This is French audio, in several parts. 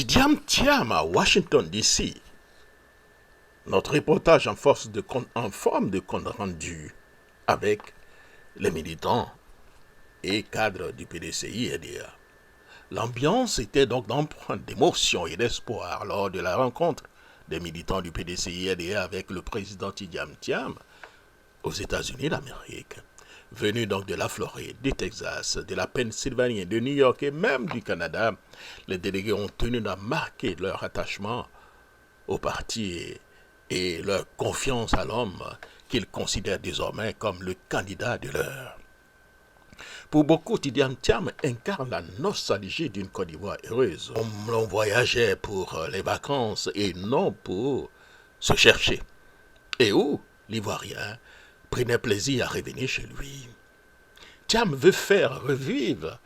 Tidiam Thiam à Washington, D.C. Notre reportage en forme de compte rendu avec les militants et cadres du PDCI-EDA. L'ambiance était donc d'empreinte d'émotion et d'espoir lors de la rencontre des militants du PDCI-EDA avec le président Tidiam Thiam aux États-Unis d'Amérique. Venus donc de la Floride, du Texas, de la Pennsylvanie, de New York et même du Canada, les délégués ont tenu à marquer leur attachement au parti et leur confiance à l'homme qu'ils considèrent désormais comme le candidat de l'heure. Pour beaucoup, Tidiam Thiam incarne la nostalgie d'une Côte d'Ivoire heureuse. On voyageait pour les vacances et non pour se chercher. Et où l'Ivoirien prenait plaisir à revenir chez lui. Thiam veut faire revivre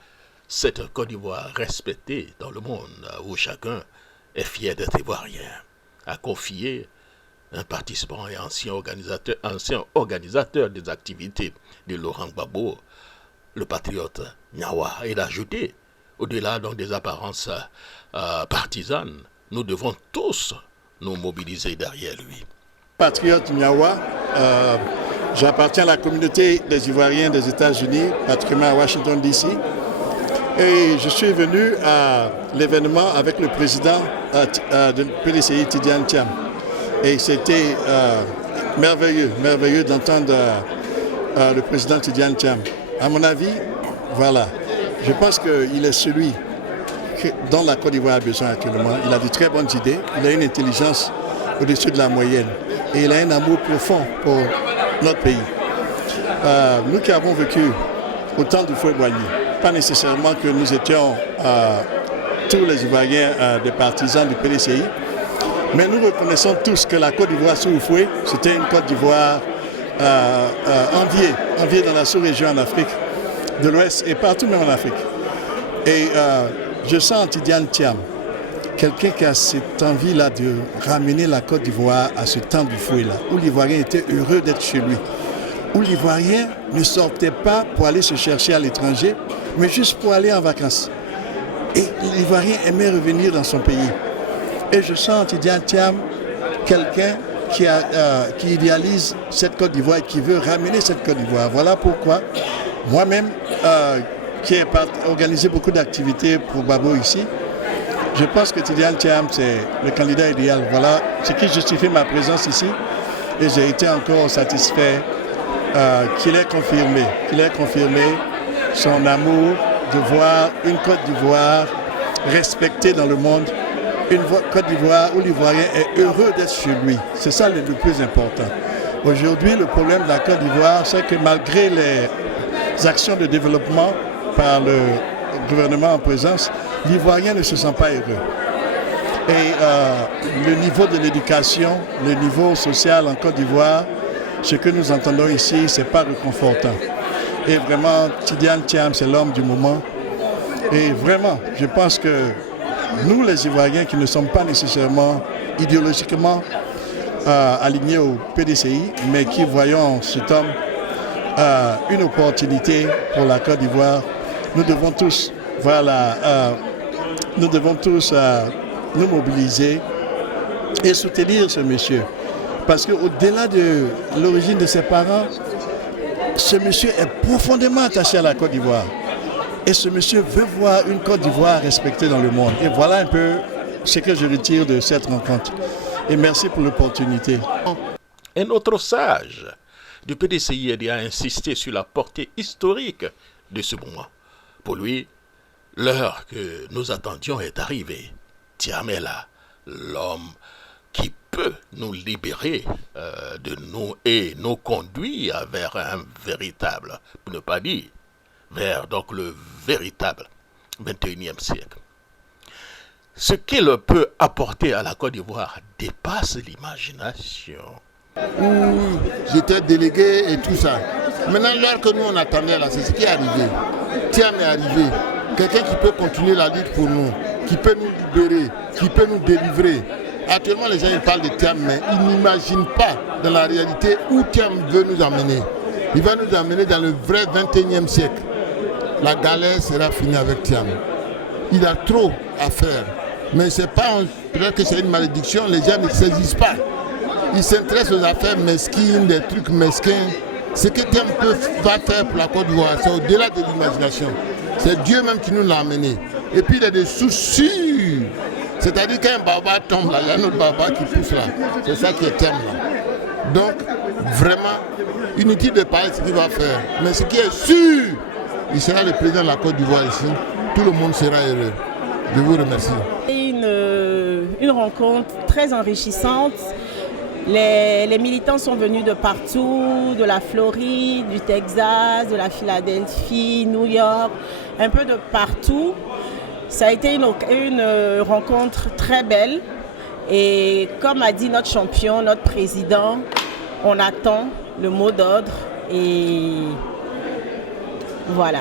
cette Côte d'Ivoire respectée dans le monde où chacun est fier d'être ivoirien, a confié un participant et ancien organisateur des activités de Laurent Gbagbo, le patriote Nyawa. Il a ajouté, au-delà donc des apparences partisanes, nous devons tous nous mobiliser derrière lui. Patriote Nyawa, j'appartiens à la communauté des Ivoiriens des États-Unis, particulièrement à Washington, D.C. Et je suis venu à l'événement avec le président de PDCI, Tidiam Thiam. Et c'était merveilleux d'entendre le président Tidiam Thiam. À mon avis, voilà, je pense qu'il est celui dont la Côte d'Ivoire a besoin actuellement. Il a de très bonnes idées, il a une intelligence au-dessus de la moyenne et il a un amour profond pour notre pays. Nous qui avons vécu au temps du Fouet-Boigny, pas nécessairement que nous étions tous les Ivoiriens des partisans du PDCI, mais nous reconnaissons tous que la Côte d'Ivoire sous le Fouet, c'était une Côte d'Ivoire enviée dans la sous-région en Afrique de l'Ouest et partout même en Afrique. Et je sens en Tidiam Thiam quelqu'un qui a cette envie-là de ramener la Côte d'Ivoire à ce temps du Fouet-là, où l'Ivoirien était heureux d'être chez lui, où l'Ivoirien ne sortait pas pour aller se chercher à l'étranger, mais juste pour aller en vacances. Et l'Ivoirien aimait revenir dans son pays. Et je sens en Tidiam Thiam quelqu'un qui idéalise cette Côte d'Ivoire et qui veut ramener cette Côte d'Ivoire. Voilà pourquoi moi-même, qui ai organisé beaucoup d'activités pour Gbagbo ici, je pense que Tidiam Thiam, c'est le candidat idéal. Voilà ce qui justifie ma présence ici. Et j'ai été encore satisfait qu'il ait confirmé son amour de voir une Côte d'Ivoire respectée dans le monde, une Côte d'Ivoire où l'Ivoirien est heureux d'être chez lui. C'est ça le plus important. Aujourd'hui, le problème de la Côte d'Ivoire, c'est que malgré les actions de développement par le gouvernement en présence, l'Ivoirien ne se sent pas heureux. Et le niveau de l'éducation, le niveau social en Côte d'Ivoire, ce que nous entendons ici, ce n'est pas réconfortant. Et vraiment, Tidiam Thiam, c'est l'homme du moment. Et vraiment, je pense que nous, les Ivoiriens, qui ne sommes pas nécessairement idéologiquement alignés au PDCI, mais qui voyons cet homme une opportunité pour la Côte d'Ivoire, nous devons tous, nous mobiliser et soutenir ce monsieur. Parce qu'au-delà de l'origine de ses parents, ce monsieur est profondément attaché à la Côte d'Ivoire. Et ce monsieur veut voir une Côte d'Ivoire respectée dans le monde. Et voilà un peu ce que je retire de cette rencontre. Et merci pour l'opportunité. Un autre sage du PDCI a insisté sur la portée historique de ce moment. Pour lui, l'heure que nous attendions est arrivée. Thiam est là, l'homme qui peut nous libérer de nous et nous conduire vers un véritable, pour ne pas dire, vers donc le véritable 21e siècle. Ce qu'il peut apporter à la Côte d'Ivoire dépasse l'imagination. Où j'étais délégué et tout ça. Maintenant, l'heure que nous on attendait là, c'est ce qui est arrivé. Thiam est arrivé. Quelqu'un qui peut continuer la lutte pour nous, qui peut nous libérer, qui peut nous délivrer. Actuellement, les gens ils parlent de Thiam, mais ils n'imaginent pas dans la réalité où Thiam veut nous emmener. Il va nous emmener dans le vrai 21e siècle. La galère sera finie avec Thiam. Il a trop à faire Mais c'est pas, peut-être que c'est une malédiction, les gens ne saisissent pas. Ils s'intéressent aux affaires mesquines, des trucs mesquins. Ce que Thiam va faire pour la Côte d'Ivoire, c'est au-delà de l'imagination. C'est Dieu même qui nous l'a amené. Et puis il y a des soucis. C'est-à-dire qu'un baba tombe là, il y a un autre baba qui pousse là. C'est ça qui est Thiam là. Donc, vraiment, inutile de parler de ce qu'il va faire. Mais ce qui est sûr, il sera le président de la Côte d'Ivoire ici. Tout le monde sera heureux. Je vous remercie. Une rencontre très enrichissante. Les militants sont venus de partout, de la Floride, du Texas, de la Philadelphie, New York, un peu de partout. Ça a été une rencontre très belle. Et comme a dit notre champion, notre président, on attend le mot d'ordre et voilà.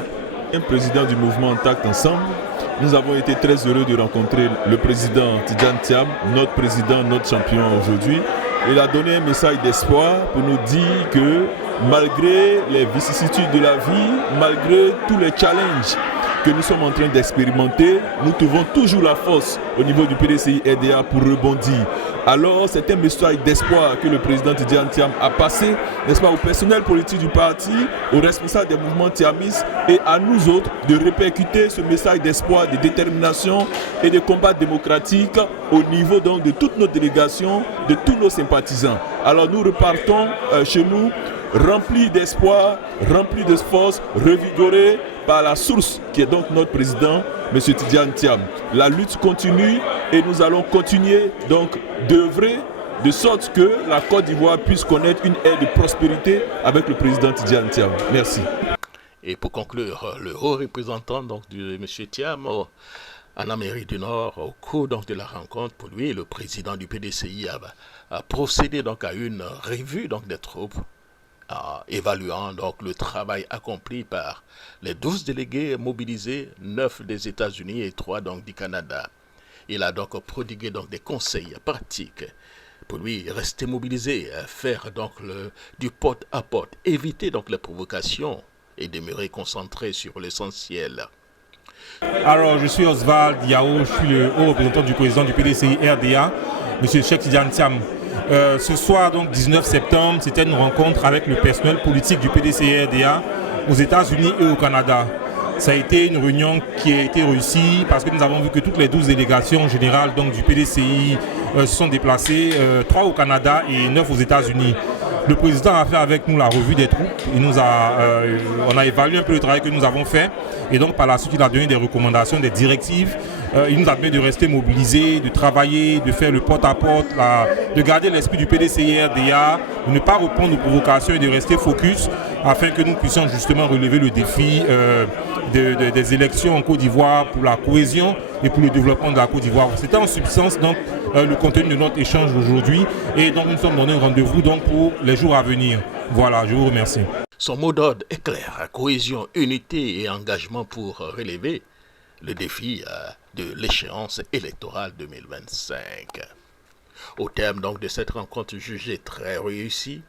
Un président du mouvement Intact Ensemble, nous avons été très heureux de rencontrer le président Tidjane Thiam, notre président, notre champion aujourd'hui. Il a donné un message d'espoir pour nous dire que malgré les vicissitudes de la vie, malgré tous les challenges que nous sommes en train d'expérimenter, nous trouvons toujours la force au niveau du PDCI RDA pour rebondir. Alors c'est un message d'espoir que le président Tidjane Thiam a passé, n'est-ce pas, au personnel politique du parti, aux responsables des mouvements thiamistes et à nous autres de répercuter ce message d'espoir, de détermination et de combat démocratique au niveau donc de toutes nos délégations, de tous nos sympathisants. Alors nous repartons chez nous remplis d'espoir, remplis de force, revigorés par la source qui est donc notre président, M. Tidjane Thiam. La lutte continue et nous allons continuer donc d'œuvrer de sorte que la Côte d'Ivoire puisse connaître une ère de prospérité avec le président Tidjane Thiam. Merci. Et pour conclure, le haut représentant donc, de M. Thiam en Amérique du Nord, au cours donc, de la rencontre, pour lui, le président du PDCI a procédé donc, à une revue donc, des troupes, évaluant donc le travail accompli par les 12 délégués mobilisés, 9 des États-Unis et 3 donc du Canada. Il a donc prodigué donc des conseils pratiques pour lui rester mobilisé, faire donc du porte-à-porte, éviter donc les provocations et demeurer concentré sur l'essentiel. Alors, je suis Oswald Yao, je suis le haut représentant du président du PDCI RDA, M. Cheikh Tidjane Thiam. Ce soir, donc 19 septembre, c'était une rencontre avec le personnel politique du PDCI RDA aux États-Unis et au Canada. Ça a été une réunion qui a été réussie parce que nous avons vu que toutes les 12 délégations générales donc, du PDCI se sont déplacées, 3 au Canada et 9 aux États-Unis. Le président a fait avec nous la revue des troupes. On a évalué un peu le travail que nous avons fait et donc par la suite il a donné des recommandations, des directives. Il nous a demandé de rester mobilisés, de travailler, de faire le porte-à-porte, de garder l'esprit du PDCI RDA, de ne pas répondre aux provocations et de rester focus afin que nous puissions justement relever le défi des élections en Côte d'Ivoire pour la cohésion et pour le développement de la Côte d'Ivoire. C'était en substance donc le contenu de notre échange aujourd'hui et donc nous nous sommes donné un rendez-vous donc pour les jours à venir. Voilà, je vous remercie. Son mot d'ordre est clair, cohésion, unité et engagement pour relever le défi de l'échéance électorale 2025. Au terme donc de cette rencontre jugée très réussie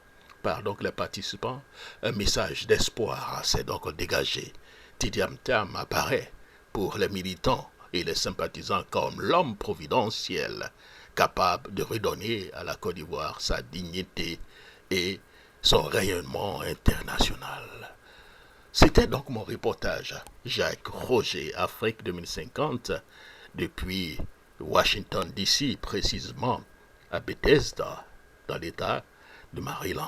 par donc les participants, un message d'espoir s'est donc dégagé. Tidjane Thiam apparaît pour les militants et les sympathisants comme l'homme providentiel, capable de redonner à la Côte d'Ivoire sa dignité et son rayonnement international. C'était donc mon reportage, Jacques Roger, Afrique 2050, depuis Washington DC, précisément à Bethesda, dans l'État de Maryland.